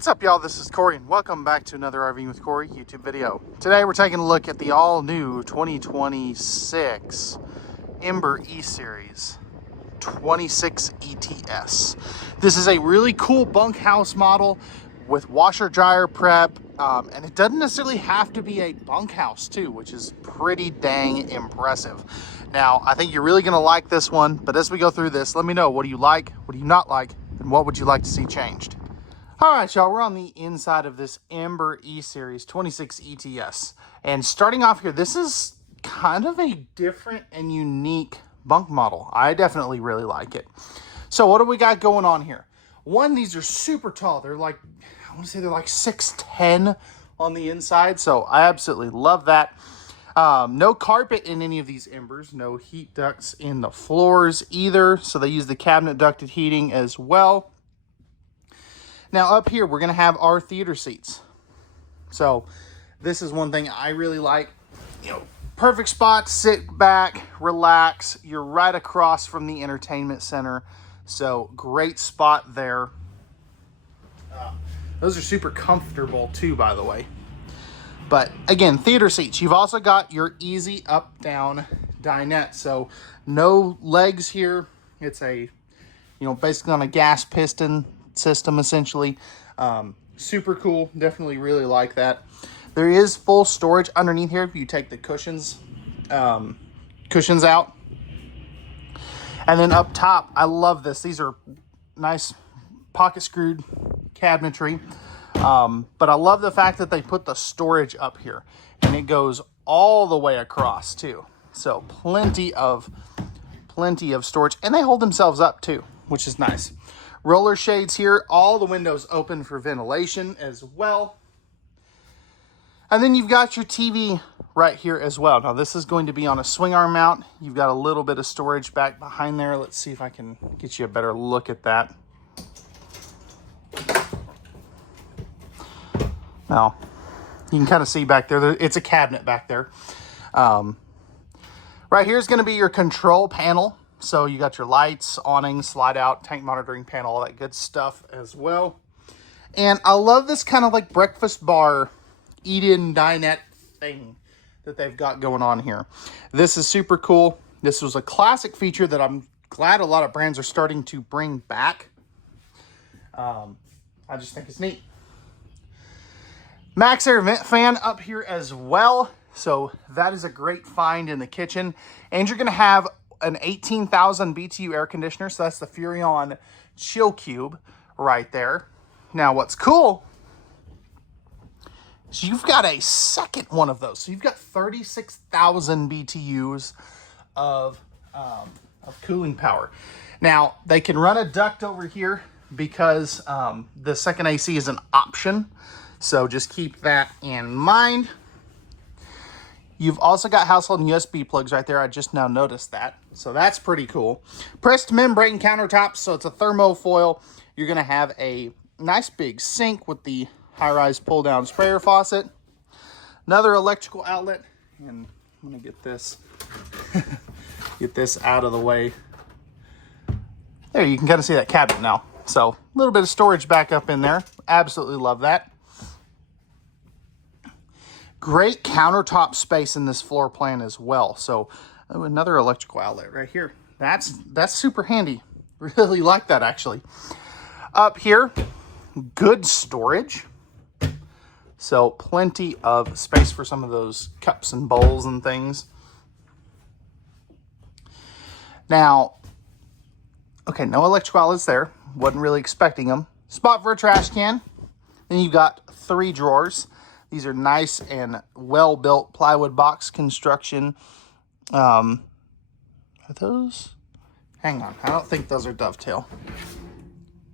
What's up, y'all? This is Cory, and welcome back to another RVing with Cory YouTube video. Today we're taking a look at the all-new 2026 Ember E Series 26 ETS. This is a really cool bunkhouse model with washer-dryer prep, and it doesn't necessarily have to be a bunkhouse too, which is pretty dang impressive. Now, I think you're really going to like this one, but as we go through this, let me know, what do you like, what do you not like, and what would you like to see changed? All right, y'all, we're on the inside of this Ember E Series 26 ETS. And starting off here, this is kind of a different and unique bunk model. I definitely really like it. So what do we got going on here? One, these are super tall. They're like, I want to say they're like 6'10" on the inside. So I absolutely love that. No carpet in any of these Embers. No heat ducts in the floors either. So they use the cabinet ducted heating as well. Now up here, we're going to have our theater seats. So this is one thing I really like. You know, perfect spot, sit back, relax. You're right across from the entertainment center. So great spot there. Those are super comfortable too, by the way. But again, theater seats. You've also got your easy up-down dinette. So no legs here. It's a, basically on a gas piston system essentially. Super cool. Definitely really like that. There is full storage underneath here if you take the cushions out. And then up top, I love this. These are nice pocket screwed cabinetry. But I love the fact that they put the storage up here and it goes all the way across too. So plenty of storage, and they hold themselves up too, which is nice. Roller shades here, all the windows open for ventilation as well. And then you've got your TV right here as well. Now this is going to be on a swing arm mount. You've got a little bit of storage back behind there. Let's see if I can get you a better look at that. Now, you can kind of see back there, it's a cabinet back there. Right here is going to be your control panel. So you got your lights, awning, slide out, tank monitoring panel, all that good stuff as well. And I love this kind of like breakfast bar, eat-in dinette thing that they've got going on here. This is super cool. This was a classic feature that I'm glad a lot of brands are starting to bring back. I just think it's neat. Max Air vent fan up here as well. So that is a great find in the kitchen. And you're going to have an 18,000 BTU air conditioner. So that's the Furrion Chill Cube right there. Now what's cool is you've got a second one of those. So you've got 36,000 BTUs of cooling power. Now they can run a duct over here because the second AC is an option. So just keep that in mind. You've also got household USB plugs right there. I just now noticed that. So that's pretty cool. Pressed membrane countertops. So it's a thermofoil. You're going to have a nice big sink with the high-rise pull-down sprayer faucet. Another electrical outlet. And I'm going to get this, get this out of the way. There, you can kind of see that cabinet now. So a little bit of storage back up in there. Absolutely love that. Great countertop space in this floor plan as well. So another electrical outlet right here. That's super handy. Really like that actually. Up here, good storage. So plenty of space for some of those cups and bowls and things. Now, okay, no electrical outlets there. Wasn't really expecting them. Spot for a trash can. Then you've got 3 drawers. These are nice and well-built plywood box construction. Are those? Hang on. I don't think those are dovetail.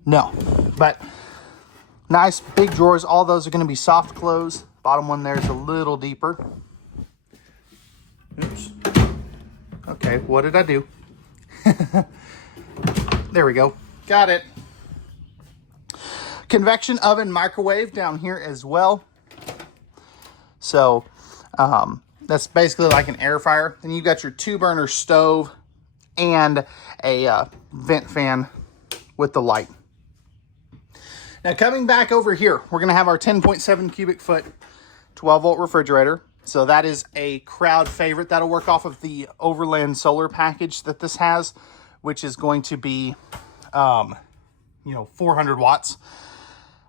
No. But nice big drawers. All those are going to be soft close. Bottom one there is a little deeper. Oops. Okay, what did I do? There we go. Got it. Convection oven microwave down here as well. So that's basically like an air fryer. Then you've got your 2-burner stove and a vent fan with the light. Now coming back over here, we're gonna have our 10.7 cubic foot 12 volt refrigerator. So that is a crowd favorite. That'll work off of the Overland solar package that this has, which is going to be, 400 watts.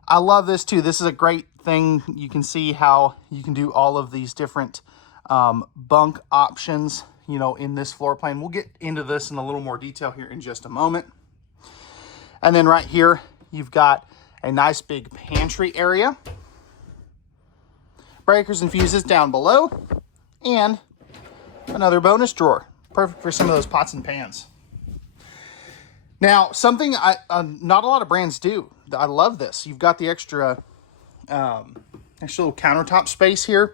I love this too. This is a great thing. You can see how you can do all of these different bunk options, in this floor plan. We'll get into this in a little more detail here in just a moment. And then right here, you've got a nice big pantry area. Breakers and fuses down below, and another bonus drawer. Perfect for some of those pots and pans. Now, something not a lot of brands do. I love this. You've got the extra little countertop space here.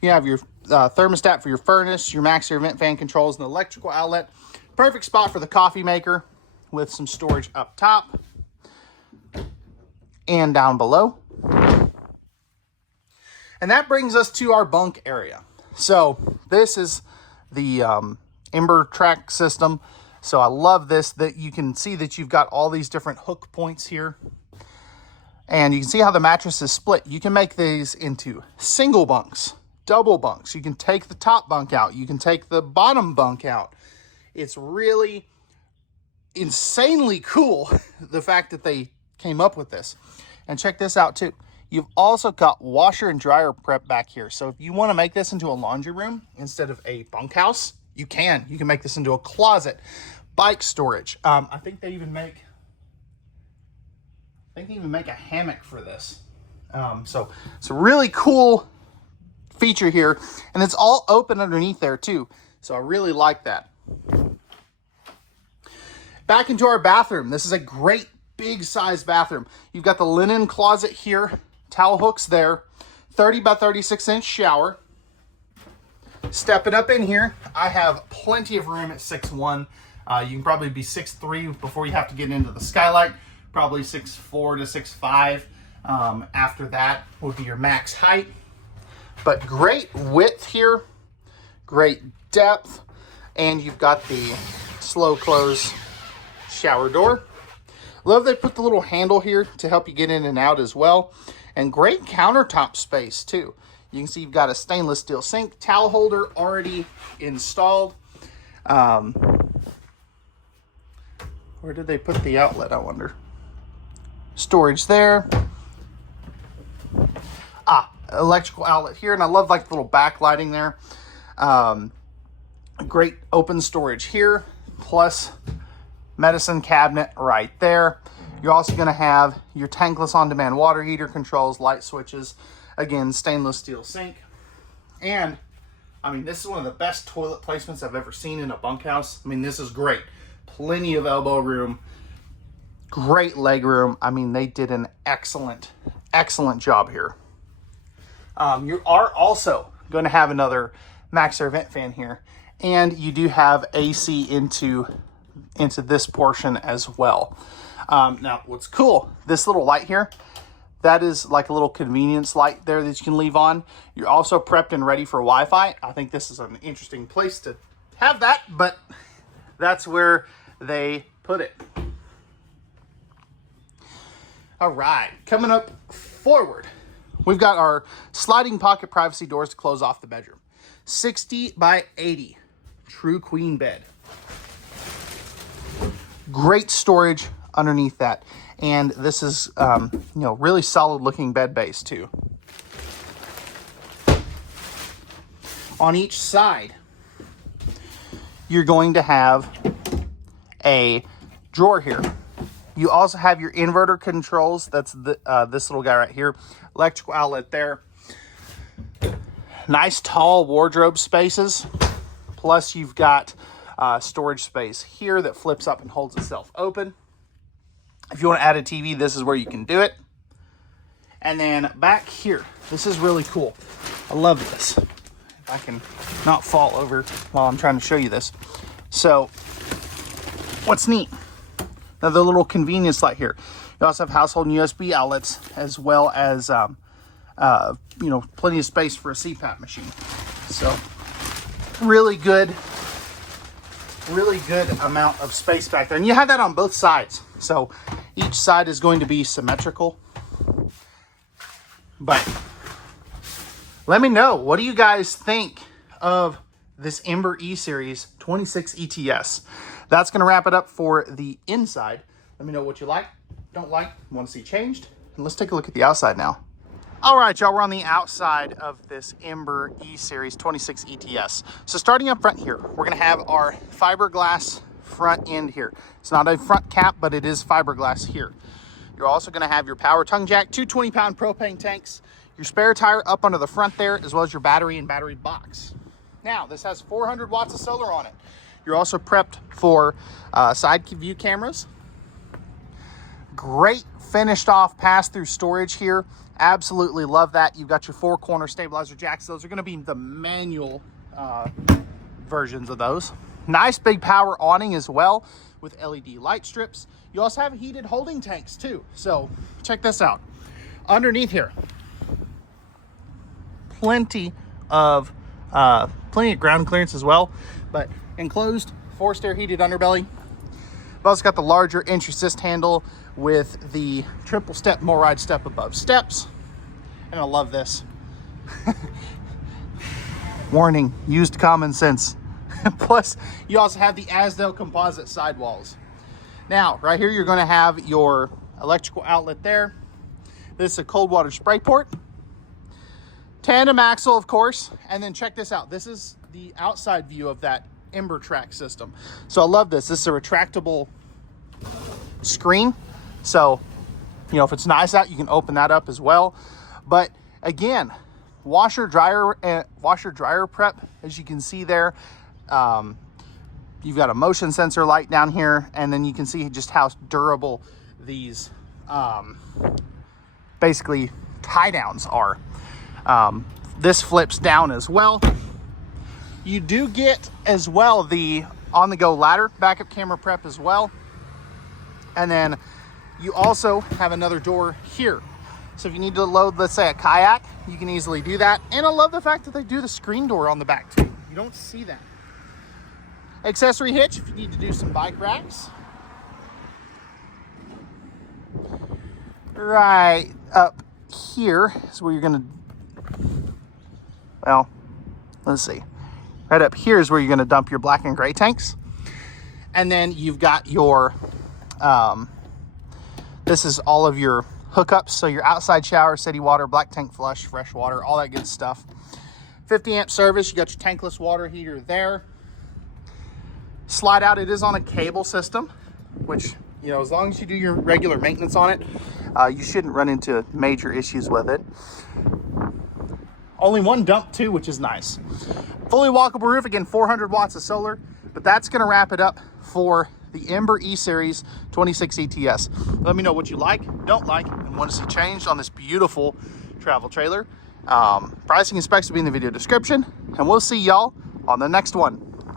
You have your thermostat for your furnace, your max air vent fan controls, and the electrical outlet. Perfect spot for the coffee maker with some storage up top and down below. And that brings us to our bunk area. So this is the EmberTrack system. So I love this, that you can see that you've got all these different hook points here. And you can see how the mattress is split. You can make these into single bunks, double bunks. You can take the top bunk out. You can take the bottom bunk out. It's really insanely cool, the fact that they came up with this. And check this out too. You've also got washer and dryer prep back here. So if you want to make this into a laundry room instead of a bunkhouse, you can. You can make this into a closet, bike storage. I think they even make a hammock for this. So it's a really cool feature here, and it's all open underneath there too. So I really like that. Back into our bathroom. This is a great big size bathroom. You've got the linen closet here, towel hooks there, 30 by 36 inch shower. Stepping up in here, I have plenty of room at 6'1". You can probably be 6'3" before you have to get into the skylight. Probably 6'4" to 6'5". After that would be your max height. But great width here, great depth, and you've got the slow close shower door. Love they put the little handle here to help you get in and out as well. And great countertop space too. You can see you've got a stainless steel sink, towel holder already installed. Where did they put the outlet, I wonder? Storage there. Electrical outlet here, and I love like the little backlighting there. Great open storage here, plus medicine cabinet right there. You're also going to have your tankless on-demand water heater controls, light switches, again, stainless steel sink. And I mean, this is one of the best toilet placements I've ever seen in a bunkhouse. I mean, this is great. Plenty of elbow room, great leg room. I mean, they did an excellent job here. You are also going to have another max air vent fan here, and you do have AC into this portion as well. Now, what's cool, this little light here, that is like a little convenience light there that you can leave on. You're also prepped and ready for Wi-Fi. I think this is an interesting place to have that, but that's where they put it. All right, coming up forward, we've got our sliding pocket privacy doors to close off the bedroom. 60 by 80, true queen bed. Great storage underneath that. And this is, really solid looking bed base too. On each side, you're going to have a drawer here. You also have your inverter controls. That's this little guy right here. Electrical outlet there. Nice tall wardrobe spaces. Plus you've got storage space here that flips up and holds itself open. If you want to add a TV, this is where you can do it. And then back here, this is really cool. I love this. If I can not fall over while I'm trying to show you this. So, what's neat? Another little convenience light here. You also have household and USB outlets, as well as, plenty of space for a CPAP machine. So, really good amount of space back there. And you have that on both sides. So each side is going to be symmetrical. But let me know, what do you guys think of this Ember E Series 26 ETS? That's going to wrap it up for the inside. Let me know what you like, don't like, want to see changed. And let's take a look at the outside now. All right, y'all, we're on the outside of this Ember E Series 26 ETS. So starting up front here, we're going to have our fiberglass front end here. It's not a front cap, but it is fiberglass here. You're also going to have your power tongue jack, two 20-pound propane tanks, your spare tire up under the front there, as well as your battery and battery box. Now, this has 400 watts of solar on it. You're also prepped for side view cameras. Great finished off pass-through storage here. Absolutely love that. You've got your 4-corner stabilizer jacks. Those are going to be the manual versions of those. Nice big power awning as well with LED light strips. You also have heated holding tanks too. So check this out. Underneath here, plenty of ground clearance as well, but enclosed forced air heated underbelly. We've also got the larger entry assist handle with the triple step MORryde step above steps. And I love this. Warning, used common sense. Plus, you also have the Asdale composite sidewalls. Now, right here, you're going to have your electrical outlet there. This is a cold water spray port. Tandem axle, of course. And then check this out. This is the outside view of that EmberTrack system. So I love this. This is a retractable screen. So, you know, if it's nice out, you can open that up as well. But again, washer dryer prep, as you can see there. You've got a motion sensor light down here, and then you can see just how durable these basically tie downs are. This flips down as well. You do get as well the on-the-go ladder backup camera prep as well. And then you also have another door here. So if you need to load, let's say, a kayak, you can easily do that. And I love the fact that they do the screen door on the back too. You don't see that. Accessory hitch if you need to do some bike racks. Right up here is where you're gonna, well, let's see. Right up here is where you're gonna dump your black and gray tanks. And then you've got your, this is all of your hookups. So your outside shower, city water, black tank flush, fresh water, all that good stuff. 50 amp service, you got your tankless water heater there. Slide out, it is on a cable system, which, you know, as long as you do your regular maintenance on it, you shouldn't run into major issues with it. Only one dump too, which is nice. Fully walkable roof, again, 400 watts of solar, but that's gonna wrap it up for the Ember E Series 26 ETS. Let me know what you like, don't like, and want to see changed on this beautiful travel trailer. Pricing and specs will be in the video description, and we'll see y'all on the next one.